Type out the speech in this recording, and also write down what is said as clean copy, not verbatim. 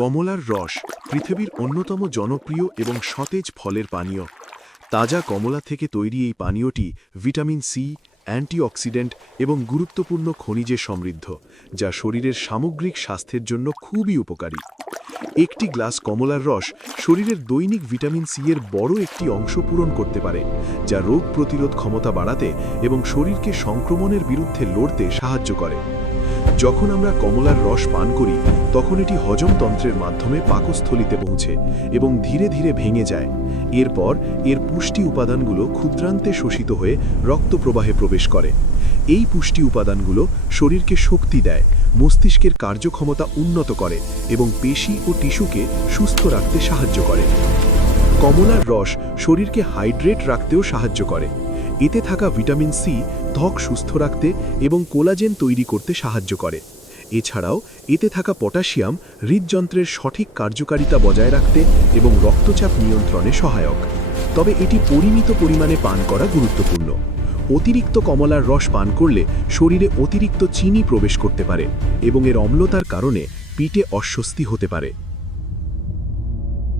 কমলার রস পৃথিবীর অন্যতম জনপ্রিয় এবং সতেজ ফলের পানীয়। তাজা কমলা থেকে তৈরি এই পানীয়টি ভিটামিন সি, অ্যান্টিঅক্সিডেন্ট এবং গুরুত্বপূর্ণ খনিজে সমৃদ্ধ, যা শরীরের সামগ্রিক স্বাস্থ্যের জন্য খুবই উপকারী। একটি গ্লাস কমলার রস শরীরের দৈনিক ভিটামিন সি এর বড় একটি অংশ পূরণ করতে পারে, যা রোগ প্রতিরোধ ক্ষমতা বাড়াতে এবং শরীরকে সংক্রমণের বিরুদ্ধে লড়তে সাহায্য করে। যখন আমরা কমলার রস পান করি তখন এটি হজমতন্ত্রের মাধ্যমে পাকস্থলিতে পৌঁছে এবং ধীরে ধীরে ভেঙে যায়। এরপর এর পুষ্টি উপাদানগুলো ক্ষুদ্রান্তে শোষিত হয়ে রক্ত প্রবাহে প্রবেশ করে। এই পুষ্টি উপাদানগুলো শরীরকে শক্তি দেয়, মস্তিষ্কের কার্যক্ষমতা উন্নত করে এবং পেশি ও টিস্যুকে সুস্থ রাখতে সাহায্য করে। কমলার রস শরীরকে হাইড্রেট রাখতেও সাহায্য করে। এতে থাকা ভিটামিন সি ত্বক সুস্থ রাখতে এবং কোলাজেন তৈরি করতে সাহায্য করে। এছাড়াও এতে থাকা পটাশিয়াম হৃদযন্ত্রের সঠিক কার্যকারিতা বজায় রাখতে এবং রক্তচাপ নিয়ন্ত্রণে সহায়ক। তবে এটি পরিমিত পরিমাণে পান করা গুরুত্বপূর্ণ। অতিরিক্ত কমলার রস পান করলে শরীরে অতিরিক্ত চিনি প্রবেশ করতে পারে এবং এর অম্লতার কারণে পিঠে অস্বস্তি হতে পারে।